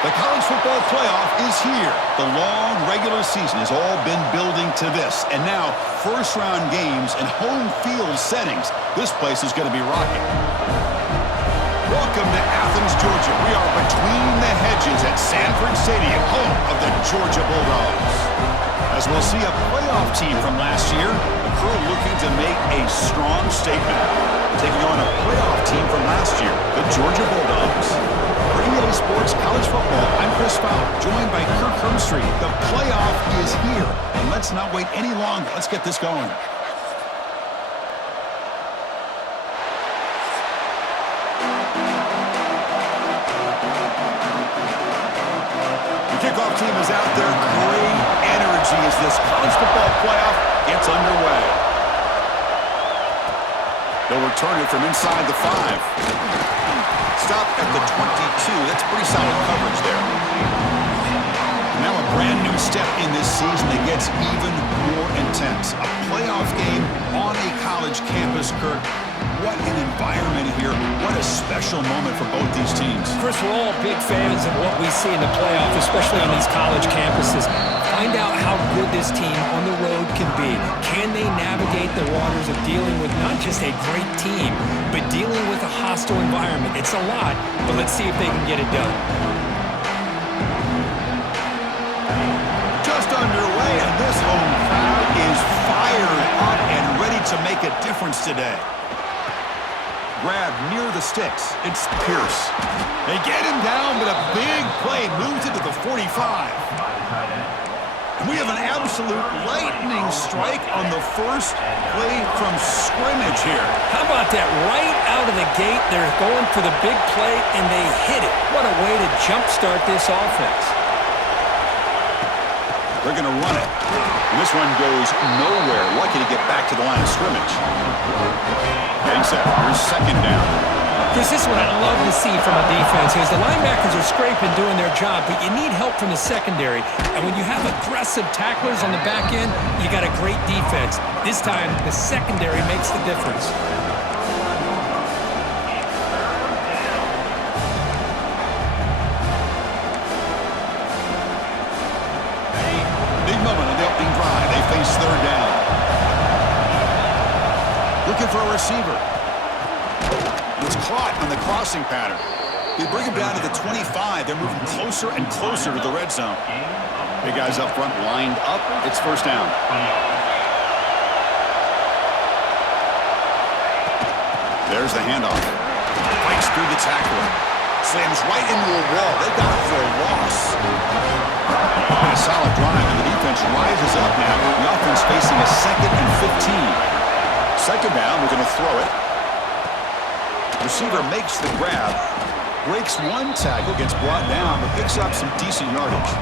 The college football playoff is here. The long regular season has all been building to this. And now, first-round games and home field settings. This place is going to be rocking. Welcome to Athens, Georgia. We are between the hedges at Sanford Stadium, home of the Georgia Bulldogs. As we'll see a playoff team from last year, a crew looking to make a strong statement. Taking on a playoff team from last year, the Georgia Bulldogs. For EA Sports College Football, I'm Chris Fowler, joined by Kirk Hermstreet. The playoff is here, and let's not wait any longer. Let's get this going. The kickoff team is out there. Great energy as this college football playoff gets underway. They'll return it from inside the 5. Stop at the 22. That's pretty solid coverage there. Now a brand new step in this season that gets even more intense. A playoff game on a college campus, Kirk. What an environment here. What a special moment for both these teams. Chris, we're all big fans of what we see in the playoff, especially on these college campuses. Find out how good this team on the road can be. Can they navigate the waters of dealing with not just a great team, but dealing with a hostile environment? It's a lot, but let's see if they can get it done. Just underway, and this home crowd is fired up and ready to make a difference today. Grab near the sticks. It's Pierce. They get him down, but a big play moves it to the 45. And we have an absolute lightning strike on the first play from scrimmage here. How about that? Right out of the gate, they're going for the big play, and they hit it. What a way to jumpstart this offense. They're going to run it. And this one goes nowhere. Lucky to get back to the line of scrimmage. Getting set. Here's second down. Chris, this is what I love to see from a defense is the linebackers are scraping, doing their job, but you need help from the secondary. And when you have aggressive tacklers on the back end, you got a great defense. This time, the secondary makes the difference. Big moment on the opening drive. They face third down. Looking for a receiver. It's caught on the crossing pattern. They bring him down to the 25. They're moving closer and closer to the red zone. Big guys up front lined up. It's first down. There's the handoff. Breaks through the tackler. Slams right into a wall. They got it for a loss. And a solid drive, and the defense rises up now. The offense facing a 2nd and 15. Second down, we're going to throw it. Receiver makes the grab, breaks one tackle, gets brought down, but picks up some decent yardage.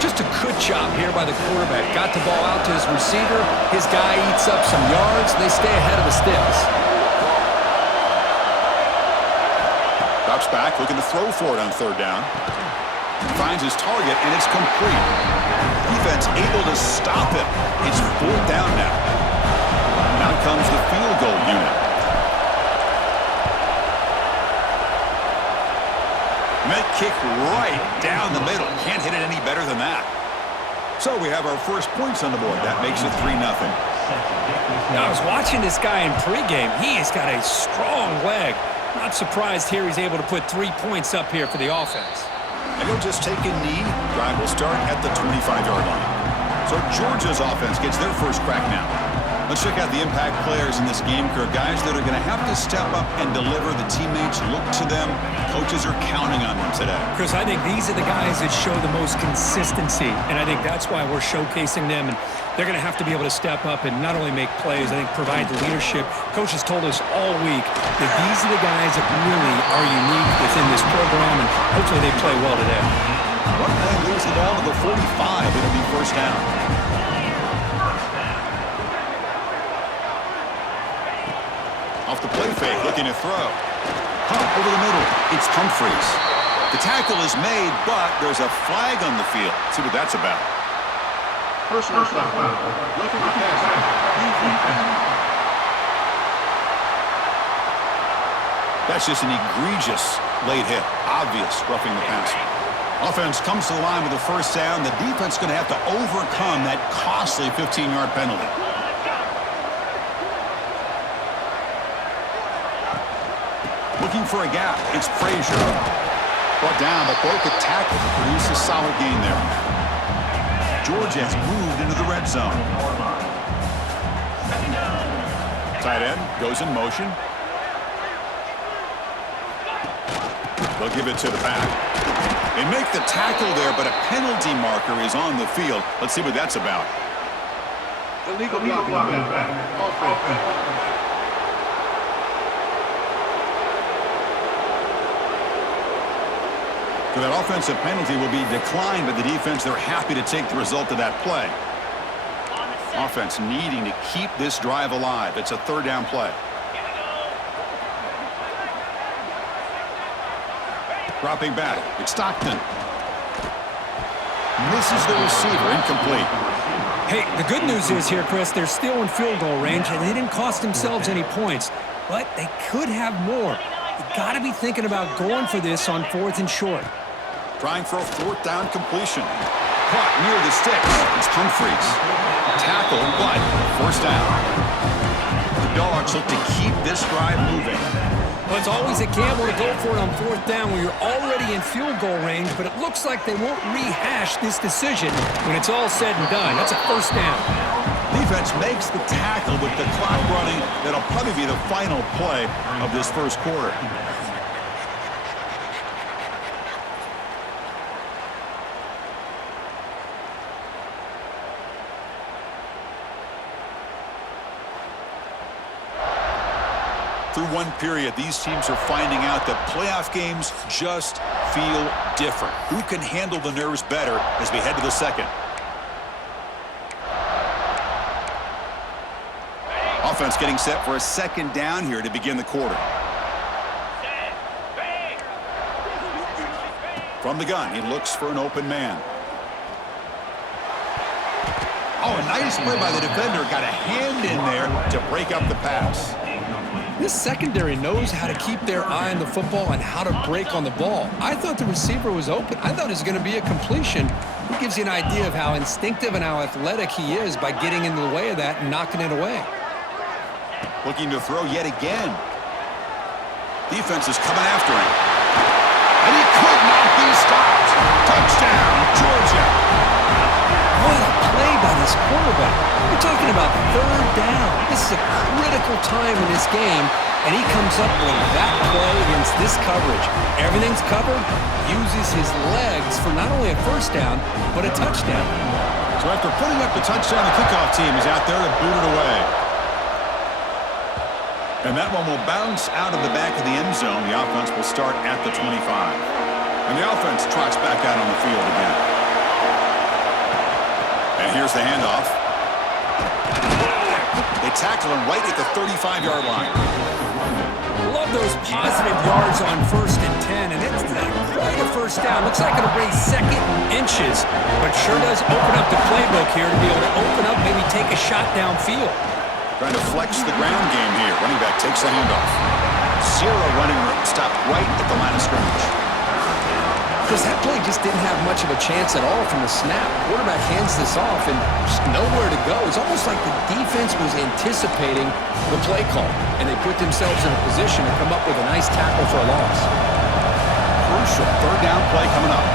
Just a good job here by the quarterback. Got the ball out to his receiver. His guy eats up some yards. They stay ahead of the sticks. Drops back, looking to throw for it on third down. Finds his target, and it's complete. Defense able to stop it. It's fourth down now. Now comes the field goal unit. Met kick right down the middle. Can't hit it any better than that. So we have our first points on the board. That makes it 3-0. Now, I was watching this guy in pregame. He has got a strong leg. Not surprised here he's able to put 3 points up here for the offense. And he'll just take a knee. Drive will start at the 25-yard line. So Georgia's offense gets their first crack now. Let's check out the impact players in this game, Kirk. Guys that are going to have to step up and deliver. The teammates look to them. Coaches are counting on them today. Chris, I think these are the guys that show the most consistency, and I think that's why we're showcasing them. And they're going to have to be able to step up and not only make plays, I think provide the leadership. Coach has told us all week that these are the guys that really are unique within this program, and hopefully they play well today. One man moves the ball to the 45. It'll be first down. Off the play fake, looking to throw. Pump over the middle. It's Humphreys. The tackle is made, but there's a flag on the field. Let's see what that's about. Personal foul. Roughing the passer. That's just an egregious late hit. Obvious roughing the passer. Offense comes to the line with a first down. The defense is going to have to overcome that costly 15-yard penalty. Looking for a gap. It's Frazier. Brought down, but broke a tackle to produce a solid gain there. Georgia has moved into the red zone. Tight end goes in motion. They'll give it to the back. They make the tackle there, but a penalty marker is on the field. Let's see what that's about. Illegal blocking. Offense. So that offensive penalty will be declined by the defense. They're happy to take the result of that play. Offense needing to keep this drive alive. It's a third down play. Dropping back. It's Stockton. Misses the receiver. Incomplete. Hey, the good news is here, Chris, they're still in field goal range, and they didn't cost themselves any points. But they could have more. You got to be thinking about going for this on 4th and short. Trying for a 4th down completion. Caught near the sticks. It's Humphreys. Tackled, but first down. The Dogs look to keep this drive moving. Well, it's always a gamble to go for it on 4th down when you're already in field goal range, but it looks like they won't rehash this decision when it's all said and done. That's a first down. Defense makes the tackle with the clock running. That'll probably be the final play of this first quarter. Through one period, these teams are finding out that playoff games just feel different. Who can handle the nerves better as we head to the second? Offense getting set for a second down here to begin the quarter. From the gun, he looks for an open man. Oh, a nice play by the defender. Got a hand in there to break up the pass. This secondary knows how to keep their eye on the football and how to break on the ball. I thought the receiver was open. I thought it was going to be a completion. It gives you an idea of how instinctive and how athletic he is by getting into the way of that and knocking it away. Looking to throw yet again. Defense is coming after him. And he could not be stopped. Touchdown, Georgia. What a play by this quarterback. We're talking about 3rd down. This is a critical time in this game, and he comes up with that play against this coverage. Everything's covered, uses his legs for not only a first down, but a touchdown. So after putting up the touchdown, the kickoff team is out there to boot it away. And that one will bounce out of the back of the end zone. The offense will start at the 25. And the offense trots back out on the field again. And here's the handoff. They tackle him right at the 35-yard line. Love those positive yards on 1st and 10, and it's quite a first down. Looks like it'll bring 2nd inches, but sure does open up the playbook here to be able to open up, maybe take a shot downfield. Trying to flex the ground game here. Running back takes the handoff. 0 running room. Stopped right at the line of scrimmage. Chris, that play just didn't have much of a chance at all from the snap. Quarterback hands this off and just nowhere to go. It's almost like the defense was anticipating the play call, and they put themselves in a position to come up with a nice tackle for a loss. Crucial 3rd down play coming up.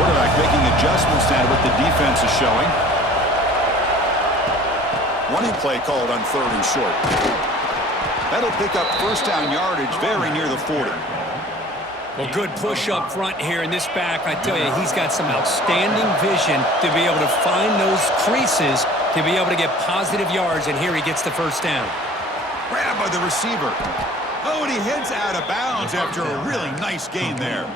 Quarterback making adjustments now to what the defense is showing. Running play called on 3rd and short. That'll pick up first down yardage very near the 40. Well, good push up front here in this back. I tell you, he's got some outstanding vision to be able to find those creases to be able to get positive yards, and here he gets the first down. Grab by the receiver. Oh, and he heads out of bounds after a really nice gain there.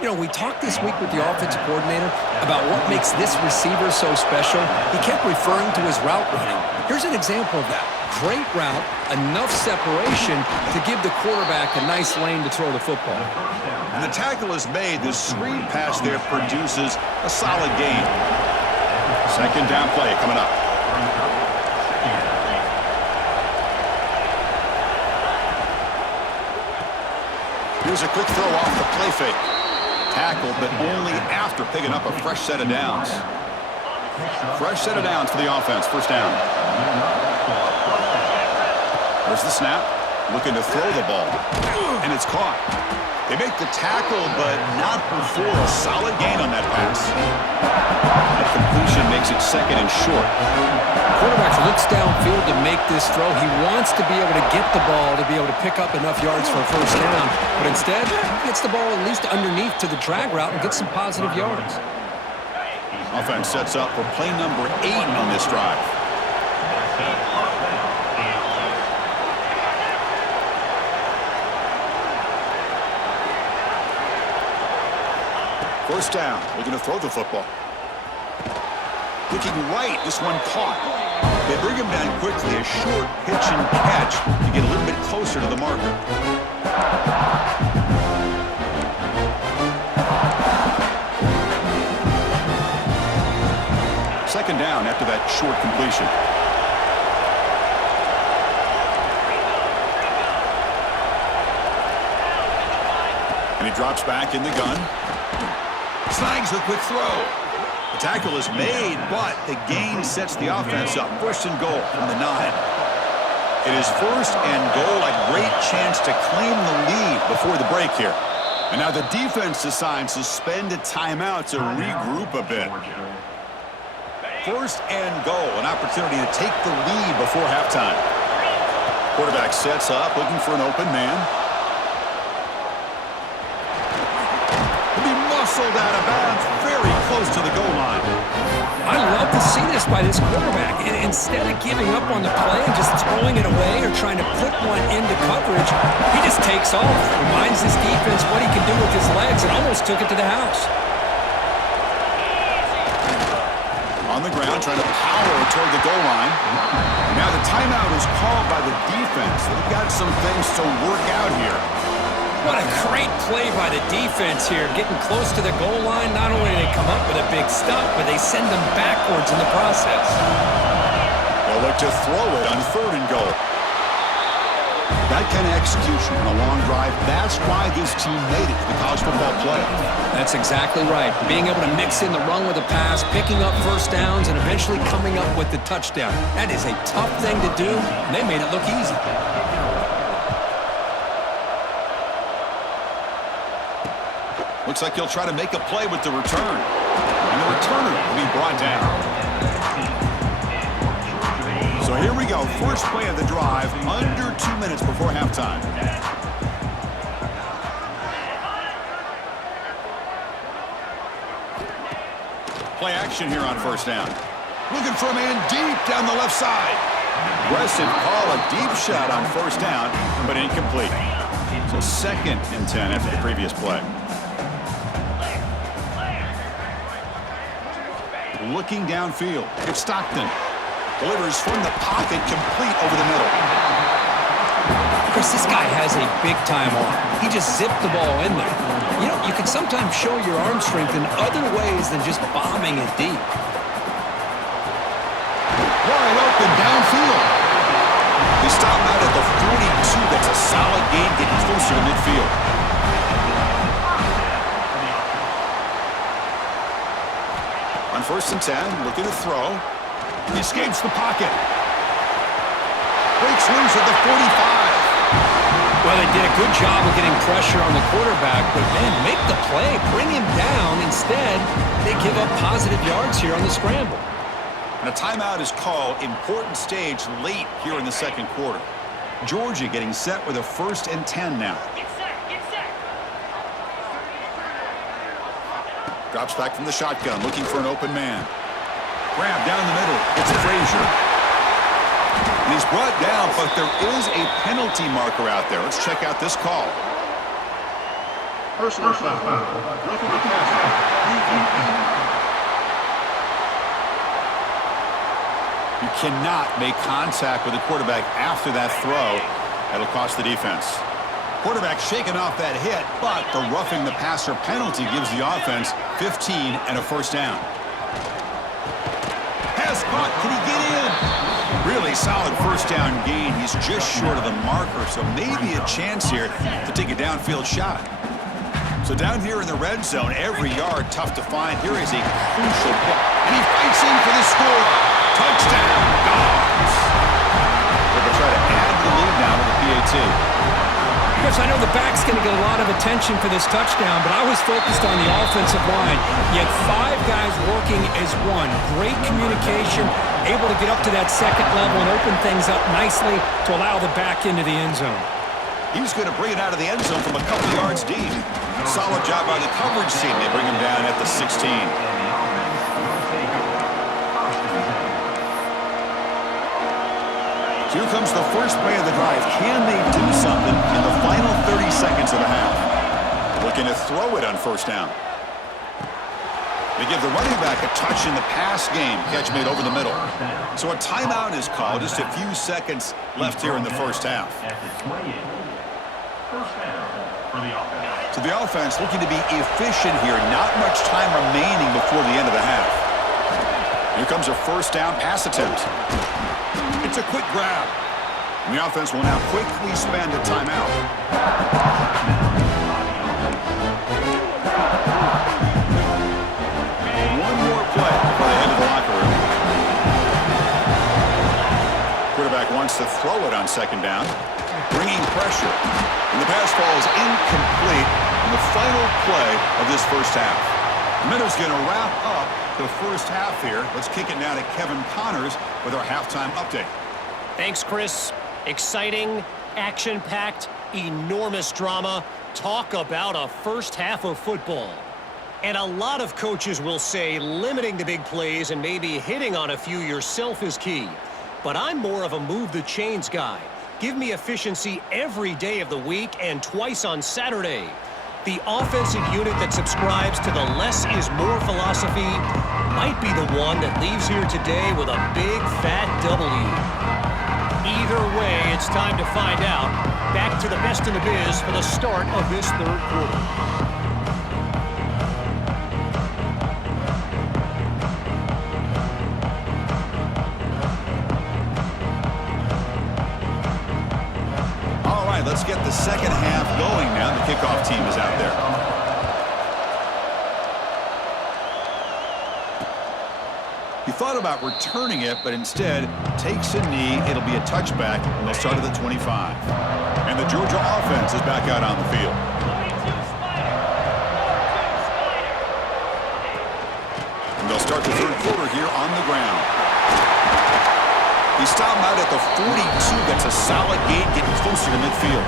You know, we talked this week with the offensive coordinator about what makes this receiver so special. He kept referring to his route running. Here's an example of that. Great route, enough separation to give the quarterback a nice lane to throw the football. And the tackle is made. The screen pass there produces a solid gain. 2nd down play coming up. Here's a quick throw off the play fake. tackle, but only after picking up a fresh set of downs. Fresh set of downs for the offense. First down. There's the snap. Looking to throw the ball. And it's caught. They make the tackle, but not before a solid gain on that pass. That completion makes it second and short. Quarterback looks downfield to make this throw. He wants to be able to get the ball to be able to pick up enough yards for a first down. But instead, he gets the ball at least underneath to the drag route and gets some positive yards. Offense sets up for play number 8 on this drive. First down, looking to throw the football. Looking right, this one caught. They bring him down quickly, a short pitch and catch to get a little bit closer to the marker. Second down after that short completion. And he drops back in the gun. Snags the quick throw. The tackle is made, but the gain sets the offense up. First and goal from the 9. It is first and goal, a great chance to claim the lead before the break here. And now the defense decides to spend a timeout to regroup a bit. First and goal, an opportunity to take the lead before halftime. Quarterback sets up, looking for an open man. Muscled out of bounds, very close to the goal line. I love to see this by this quarterback. Instead of giving up on the play and just throwing it away or trying to put one into coverage, he just takes off, reminds his defense what he can do with his legs, and almost took it to the house. On the ground, trying to power toward the goal line. Now the timeout is called by the defense. They've got some things to work out here. What a great play by the defense here. Getting close to the goal line, not only do they come up with a big stop, but they send them backwards in the process. They'll look to throw it on third and goal. That kind of execution on a long drive, that's why this team made it to the college football playoff. That's exactly right. Being able to mix in the run with a pass, picking up first downs, and eventually coming up with the touchdown. That is a tough thing to do, and they made it look easy. Looks like he'll try to make a play with the return. And the returner will be brought down. So here we go. First play of the drive, under 2 minutes before halftime. Play action here on first down. Looking for a man deep down the left side. Aggressive call, a deep shot on first down, but incomplete. So second and 10 after the previous play. Looking downfield. It's Stockton. Delivers from the pocket, complete over the middle. Chris, this guy has a big-time arm. He just zipped the ball in there. You know, you can sometimes show your arm strength in other ways than just bombing it deep. Wide open downfield. They stop out at the 42. That's a solid gain, getting closer to midfield. On first and 10, looking to throw. He escapes the pocket. Breaks loose at the 45. Well, they did a good job of getting pressure on the quarterback, but, man, make the play, bring him down. Instead, they give up positive yards here on the scramble. And a timeout is called. Important stage late here in the second quarter. Georgia getting set with a first and 10 now. Drops back from the shotgun, looking for an open man. Grab down the middle. It's Frazier. And he's brought down, but there is a penalty marker out there. Let's check out this call. Personal foul. Roughing the passer. You cannot make contact with the quarterback after that throw. That'll cost the defense. Quarterback shaking off that hit, but the roughing the passer penalty gives the offense 15 and a first down. Pass caught. Can he get in? Really solid first down gain. He's just short of the marker, so maybe a chance here to take a downfield shot. So down here in the red zone, every yard tough to find. Here is a crucial play. And he fights in for the score. Touchdown, Dogs. They'll try to add the lead now to the PAT. Chris, I know the back's going to get a lot of attention for this touchdown, but I was focused on the offensive line. You had 5 guys working as one. Great communication, able to get up to that second level and open things up nicely to allow the back into the end zone. He's going to bring it out of the end zone from a couple yards deep. Solid job by the coverage team. They bring him down at the 16. Here comes the first play of the drive. Can they do something in the final 30 seconds of the half? Looking to throw it on first down. They give the running back a touch in the pass game. Catch made over the middle. So a timeout is called. Just a few seconds left here in the first half. So the offense looking to be efficient here. Not much time remaining before the end of the half. Here comes a first down pass attempt. It's a quick grab. And the offense will now quickly spend a timeout. One more play before they head to the locker room. Quarterback wants to throw it on second down. Bringing pressure. And the pass ball is incomplete in the final play of this first half. The Minnows going to wrap up the first half here. Let's kick it now to Kevin Connors with our halftime update. Thanks, Chris. Exciting, action-packed, enormous drama. Talk about a first half of football. And a lot of coaches will say limiting the big plays and maybe hitting on a few yourself is key. But I'm more of a move the chains guy. Give me efficiency every day of the week and twice on Saturday. The offensive unit that subscribes to the less is more philosophy might be the one that leaves here today with a big fat W. Either way, it's time to find out. Back to the best in the biz for the start of this third quarter. Let's get the second half going now. The kickoff team is out there. He thought about returning it, but instead takes a knee. It'll be a touchback, and they'll start at the 25. And the Georgia offense is back out on the field. And they'll start the third quarter here on the ground. He stopped out at the 42. That's a solid gain, getting closer to midfield.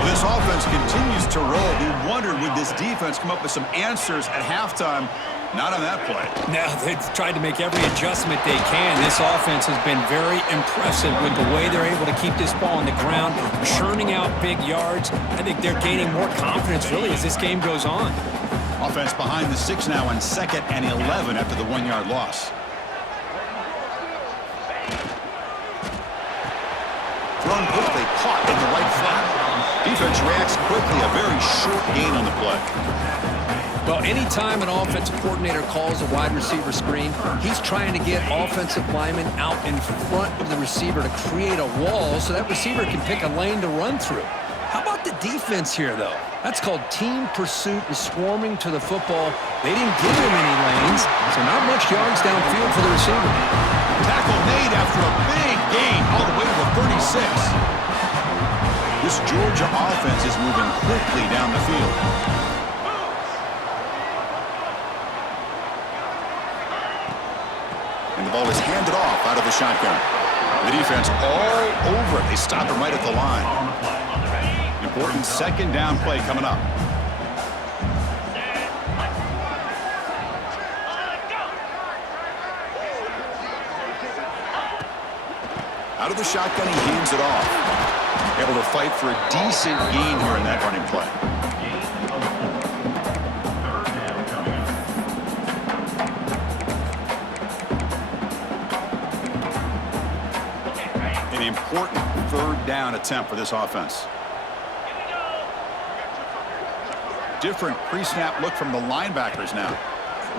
Well, this offense continues to roll. We wondered, would this defense come up with some answers at halftime? Not on that play. Now, they've tried to make every adjustment they can. This offense has been very impressive with the way they're able to keep this ball on the ground, churning out big yards. I think they're gaining more confidence, really, as this game goes on. Offense behind the 6 now on 2nd and 11 after the 1-yard loss. Thrown quickly, caught in the right flat. Defense reacts quickly, a very short gain on the play. Well, anytime an offensive coordinator calls a wide receiver screen, he's trying to get offensive linemen out in front of the receiver to create a wall so that receiver can pick a lane to run through. How about the defense here, though? That's called team pursuit and swarming to the football. They didn't give him any lanes, so not much yards downfield for the receiver. Tackle made after a big gain all the way to the 36. This Georgia offense is moving quickly down the field. And the ball is handed off out of the shotgun. The defense all over it. They stop him right at the line. Important second down play coming up. Out of the shotgun, he hands it off. Able to fight for a decent gain here in that running play. An important third down attempt for this offense. Different pre-snap look from the linebackers now.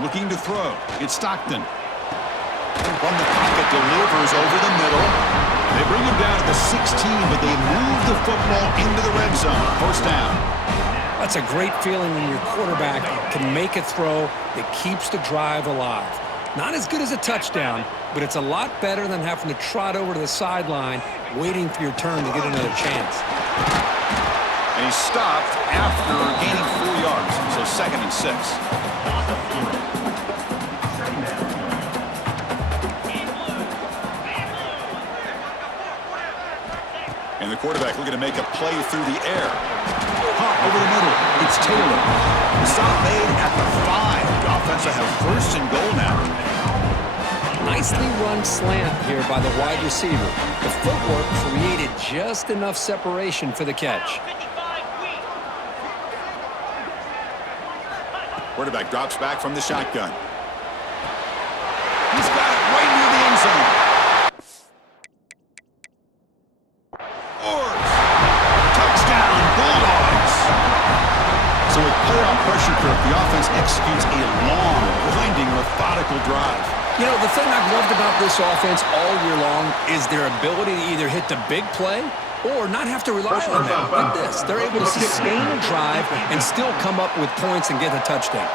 Looking to throw. It's Stockton. From the pocket, delivers over the middle. They bring him down to the 16, but they move the football into the red zone. First down. That's a great feeling when your quarterback can make a throw that keeps the drive alive. Not as good as a touchdown, but it's a lot better than having to trot over to the sideline waiting for your turn to get another chance. And he stopped after gaining 4 yards, so 2nd and 6. And the quarterback looking to make a play through the air. Hop over the middle. It's Taylor. The stop made at the 5. The offense will have 1st and goal now. Nicely run slant here by the wide receiver. The footwork created just enough separation for the catch. Quarterback drops back from the shotgun. He's got it right near the end zone. Touchdown, Bulldogs. So with playoff pressure curve, the offense executes a long, winding, methodical drive. You know, the thing I've loved about this offense all year long is their ability to either hit the big play or not have to rely on that. Like this, they're able to sustain a drive and still come up with points and get a touchdown.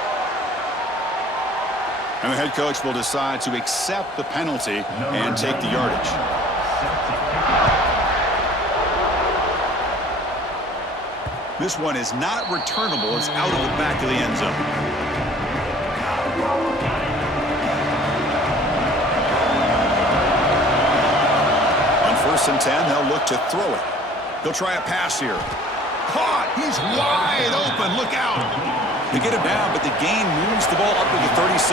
And the head coach will decide to accept the penalty and take the yardage. This one is not returnable. It's out of the back of the end zone. On 1st and 10, they'll look to throw it. He'll try a pass here. Caught! He's wide open. Look out! They get him down, but the gain moves the ball up to the 36.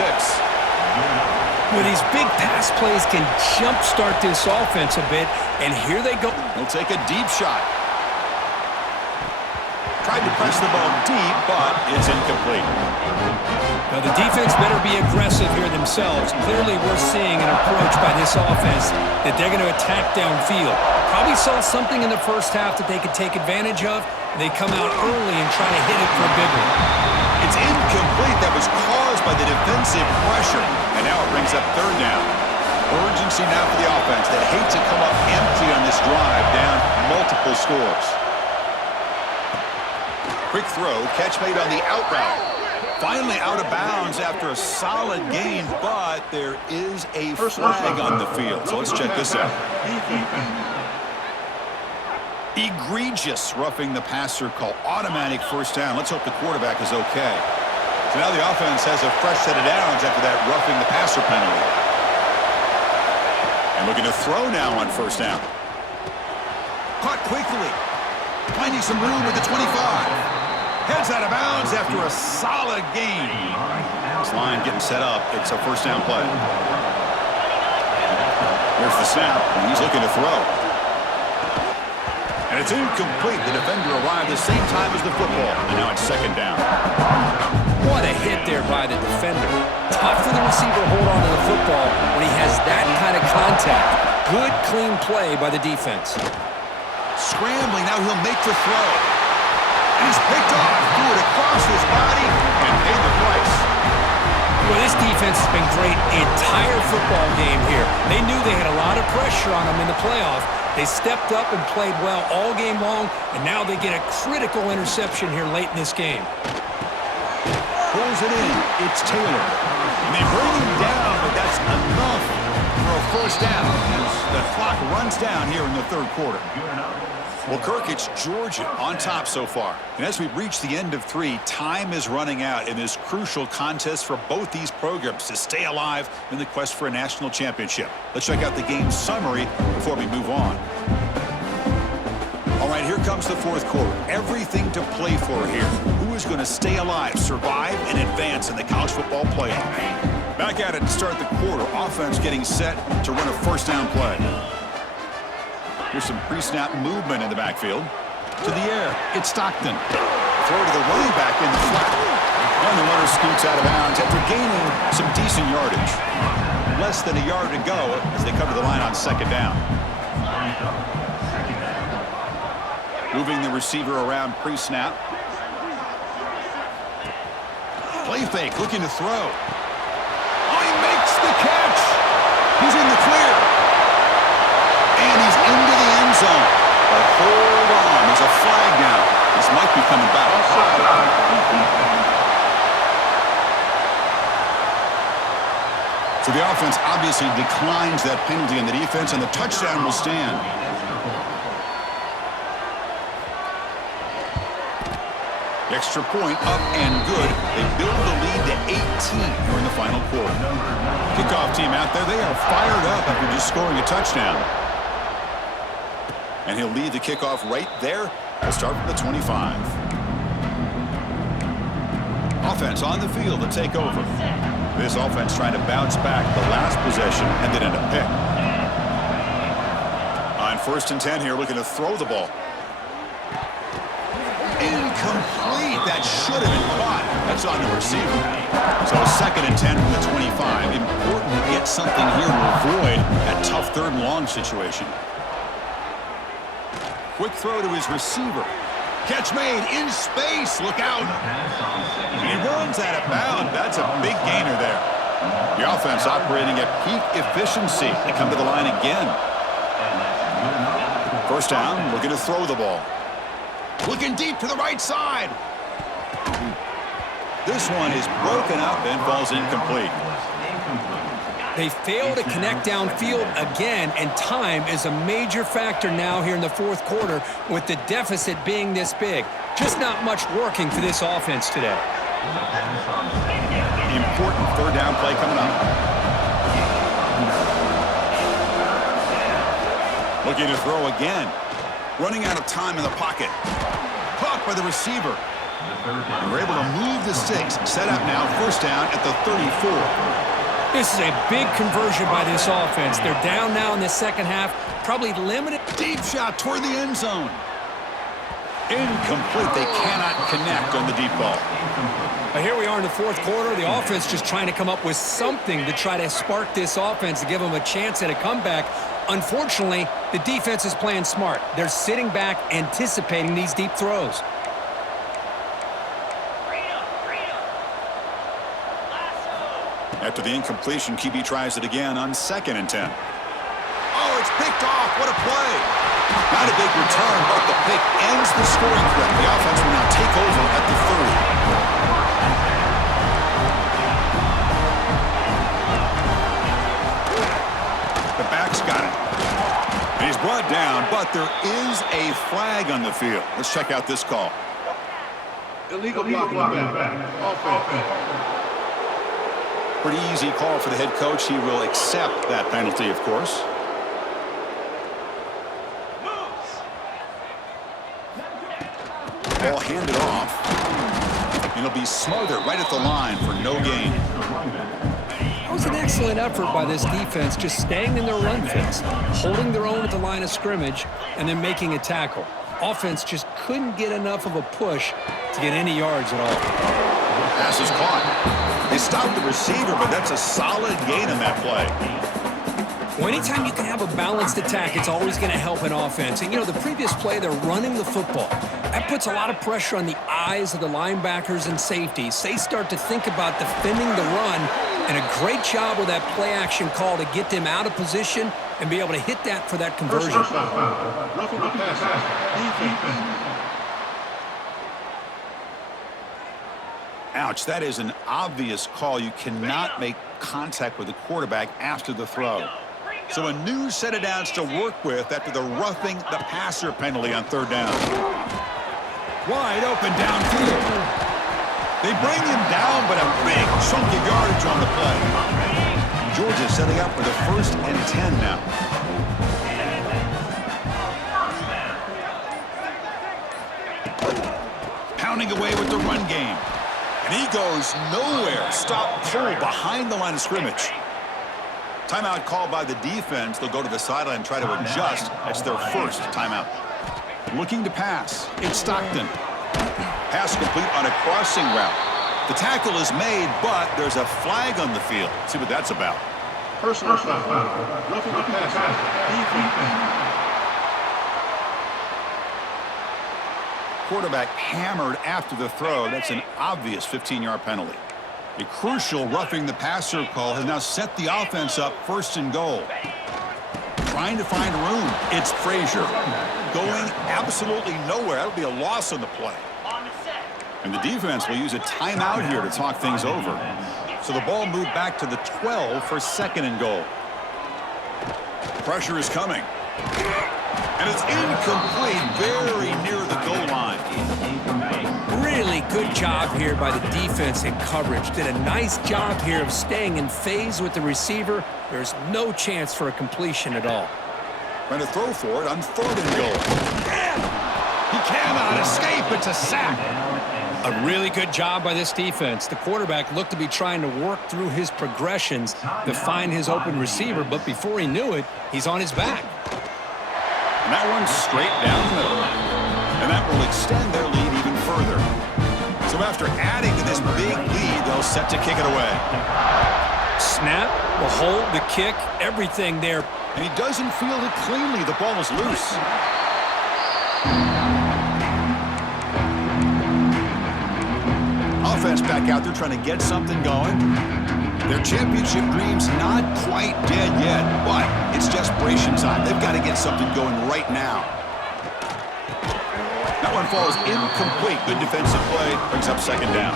Well, these big pass plays can jumpstart this offense a bit, and here they go. He'll take a deep shot. Tried to press the ball deep, but it's incomplete. Now, the defense better be aggressive here themselves. Clearly, we're seeing an approach by this offense that they're going to attack downfield. Probably saw something in the first half that they could take advantage of, and they come out early and try to hit it for a big one. It's incomplete. That was caused by the defensive pressure, and now it brings up 3rd down. Urgency now for the offense that hate to come up empty on this drive, down multiple scores. Quick throw, catch made on the out route. Finally out of bounds after a solid gain, but there is a flag on the field. So let's check this out. Egregious roughing the passer call. Automatic 1st down. Let's hope the quarterback is okay. So now the offense has a fresh set of downs after that roughing the passer penalty. And looking to throw now on 1st down. Caught quickly. Finding some room at the 25. Heads out of bounds after a solid gain. This line getting set up. It's a 1st down play. Here's the snap, and he's looking to throw. And it's incomplete. The defender arrived the same time as the football, and now it's 2nd down. What a hit there by the defender. Tough for the receiver to hold on to the football when he has that kind of contact. Good, clean play by the defense. Scrambling, now he'll make the throw. And he's picked off, threw it across his body, and paid the price. Well, this defense has been great the entire football game here. They knew they had a lot of pressure on them in the playoff. They stepped up and played well all game long, and now they get a critical interception here late in this game. Pulls it in. It's Taylor. And they bring him down, but that's enough for a 1st down as the clock runs down here in the 3rd quarter. Well, Kirk, it's Georgia on top so far. And as we reach the end of 3, time is running out in this crucial contest for both these programs to stay alive in the quest for a national championship. Let's check out the game summary before we move on. All right, here comes the 4th quarter. Everything to play for here. Who is going to stay alive, survive, and advance in the college football playoff? Back at it to start the quarter. Offense getting set to run a 1st down play. Here's some pre-snap movement in the backfield. To the air, it's Stockton. Throw to the running back in the flat. And the runner scoots out of bounds after gaining some decent yardage. Less than a yard to go as they come to the line on 2nd down. Moving the receiver around pre-snap. Play fake, looking to throw. Oh, he makes the catch. He's in the clear. And he's into the end zone. But hold on, there's a flag down. This might be coming back. So the offense obviously declines that penalty on the defense, and the touchdown will stand. Extra point up and good. They build the lead to 18 here in the final quarter. Kickoff team out there, they are fired up after just scoring a touchdown. And he'll lead the kickoff right there. We'll start from the 25. Offense on the field to take over. This offense trying to bounce back the last possession and then end a pick. On 1st and 10 here, looking to throw the ball. Incomplete. That should have been caught. That's on the receiver. So 2nd and 10 from the 25. Important to get something here to avoid that tough 3rd and long situation. Quick throw to his receiver. Catch made in space. Look out. He runs out of bounds. That's a big gainer there. The offense operating at peak efficiency. They come to the line again. 1st down, looking to throw the ball. Looking deep to the right side. This one is broken up and falls incomplete. They fail to connect downfield again, and time is a major factor now here in the 4th quarter with the deficit being this big. Just not much working for this offense today. Important 3rd down play coming up. Looking to throw again. Running out of time in the pocket. Caught by the receiver. And we're able to move the sticks. Set up now, 1st down at the 34. This is a big conversion by this offense. They're down now in the 2nd half. Probably limited. Deep shot toward the end zone. Incomplete. They cannot connect on the deep ball. But here we are in the 4th quarter. The offense just trying to come up with something to try to spark this offense to give them a chance at a comeback. Unfortunately, the defense is playing smart. They're sitting back, anticipating these deep throws. After the incompletion, QB tries it again on 2nd and 10. Oh, it's picked off. What a play. Not a big return, but the pick ends the scoring clip. The offense will now take over at the 30. The back's got it. And he's brought down, but there is a flag on the field. Let's check out this call. Illegal blocking back. Offense. Pretty easy call for the head coach. He will accept that penalty, of course. Ball handed off. And it'll be smothered right at the line for no gain. That was an excellent effort by this defense, just staying in their run fence, holding their own at the line of scrimmage, and then making a tackle. Offense just couldn't get enough of a push to get any yards at all. Pass is caught. They stopped the receiver, but that's a solid gain in that play. Well, anytime you can have a balanced attack, it's always going to help an offense. And, you know, the previous play, they're running the football. That puts a lot of pressure on the eyes of the linebackers and safeties. They start to think about defending the run, and a great job with that play-action call to get them out of position and be able to hit that for that conversion. Roughing the pass. Ouch, that is an obvious call. You cannot make contact with the quarterback after the throw. So a new set of downs to work with after the roughing the passer penalty on 3rd down. Wide open downfield. They bring him down, but a big chunk of yardage on the play. Georgia setting up for the 1st and 10 now. Pounding away with the run game. And he goes nowhere. Stop pull behind the line of scrimmage. Timeout called by the defense. They'll go to the sideline and try to adjust. That's their 1st timeout. Looking to pass. It's Stockton. Pass complete on a crossing route. The tackle is made, but there's a flag on the field. Let's see what that's about. Personal foul. Roughing the pass. Quarterback hammered after the throw. That's an obvious 15-yard penalty. A crucial roughing the passer call has now set the offense up 1st and goal. trying to find room. It's Frazier going absolutely nowhere. That'll be a loss on the play. And the defense will use a timeout here to talk things over. So the ball moved back to the 12 for 2nd and goal. Pressure is coming. And it's incomplete, very near the goal line. Really good job here by the defense in coverage. Did a nice job here of staying in phase with the receiver. There's no chance for a completion at all. Trying to throw for it on 3rd and goal. He cannot escape. It's a sack. A really good job by this defense. The quarterback looked to be trying to work through his progressions to find his open receiver, but before he knew it, he's on his back. And that one's straight down the middle. And that will extend their lead even further. So after adding to this big lead, they'll set to kick it away. Snap, the hold, the kick, everything there. And he doesn't field it cleanly. The ball is loose. Offense back out there trying to get something going. Their championship dream's not quite dead yet, but it's desperation time. They've got to get something going right now. That one falls incomplete. Good defensive play. Brings up 2nd down.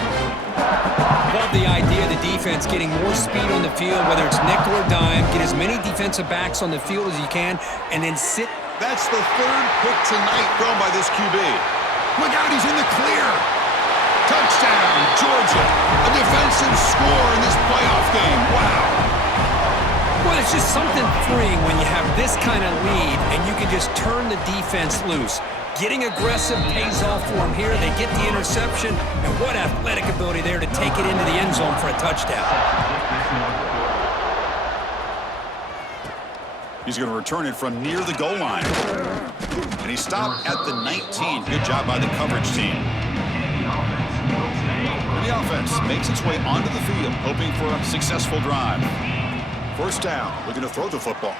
Love the idea of the defense getting more speed on the field, whether it's nickel or dime. Get as many defensive backs on the field as you can, and then sit. That's the 3rd pick tonight thrown by this QB. Look out, he's in the clear. Touchdown, Georgia. A defensive score in this playoff game. Wow. Well, it's just something freeing when you have this kind of lead and you can just turn the defense loose. Getting aggressive pays off for them here. They get the interception, and what athletic ability there to take it into the end zone for a touchdown. He's going to return it from near the goal line. And he stopped at the 19. Good job by the coverage team. And the offense makes its way onto the field, hoping for a successful drive. 1st down, looking to throw the football.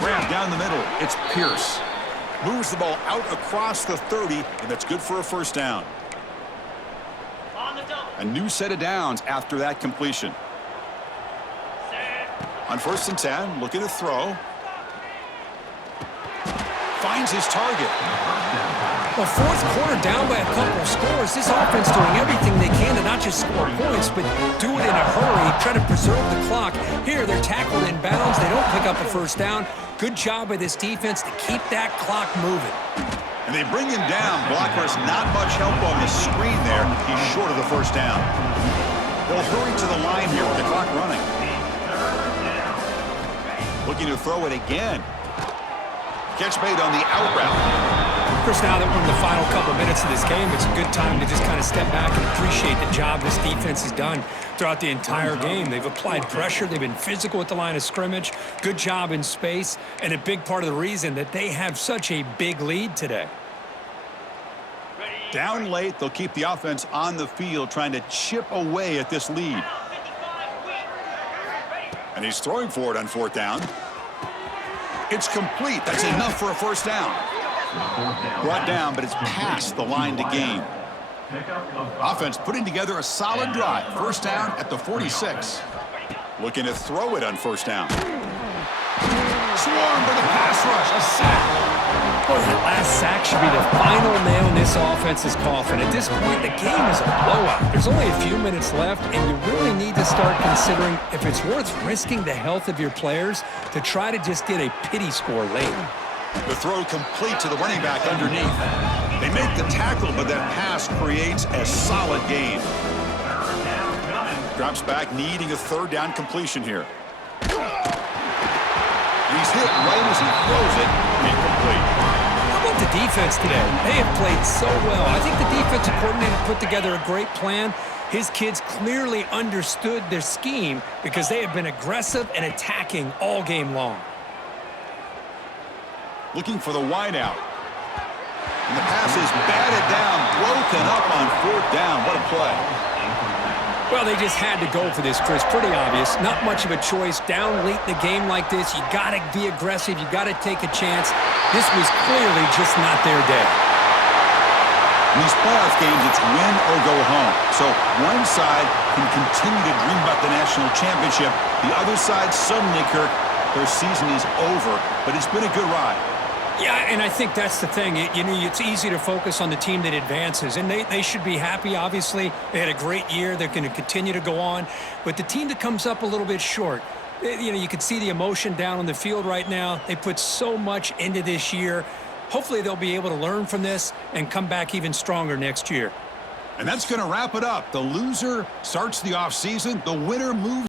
Grab down the middle, it's Pierce. Moves the ball out across the 30, and that's good for a 1st down. A new set of downs after that completion. On 1st and 10, looking to throw. Finds his target. Well, 4th quarter down by a couple of scores. This offense doing everything they can to not just score points, but do it in a hurry, try to preserve the clock. Here, they're tackled in bounds. They don't pick up a 1st down. Good job by this defense to keep that clock moving. And they bring him down. Blockers not much help on the screen there. He's short of the 1st down. They'll hurry to the line here with the clock running. Looking to throw it again. Catch made on the out route. Chris, now that we're in the final couple minutes of this game, it's a good time to just kind of step back and appreciate the job this defense has done throughout the entire game. They've applied pressure. They've been physical at the line of scrimmage. Good job in space, and a big part of the reason that they have such a big lead today. Down late, they'll keep the offense on the field trying to chip away at this lead. And he's throwing for it on 4th down. It's complete. That's enough for a 1st down. Brought down, but it's past the line to gain. Offense putting together a solid drive. 1st down at the 46. Looking to throw it on 1st down. Swarm for the pass rush. A sack. Well, that last sack should be the final nail in this offense's coffin. At this point, the game is a blowout. There's only a few minutes left, and you really need to start considering if it's worth risking the health of your players to try to just get a pity score late. The throw complete to the running back underneath. They make the tackle, but that pass creates a solid gain. Drops back, needing a 3rd down completion here. He's hit right as he throws it. Incomplete. How about the defense today? They have played so well. I think the defensive coordinator put together a great plan. His kids clearly understood their scheme because they have been aggressive and attacking all game long. Looking for the wideout. And the pass is batted down, broken up on 4th down. What a play. Well, they just had to go for this, Chris. Pretty obvious. Not much of a choice. Down late in the game like this, you got to be aggressive. You got to take a chance. This was clearly just not their day. In these playoff games, it's win or go home. So one side can continue to dream about the national championship. The other side suddenly, Kirk, their season is over, but it's been a good ride. Yeah, and I think that's the thing. It's easy to focus on the team that advances, and they should be happy, obviously. They had a great year. They're going to continue to go on. But the team that comes up a little bit short, you can see the emotion down on the field right now. They put so much into this year. Hopefully they'll be able to learn from this and come back even stronger next year. And that's going to wrap it up. The loser starts the offseason. The winner moves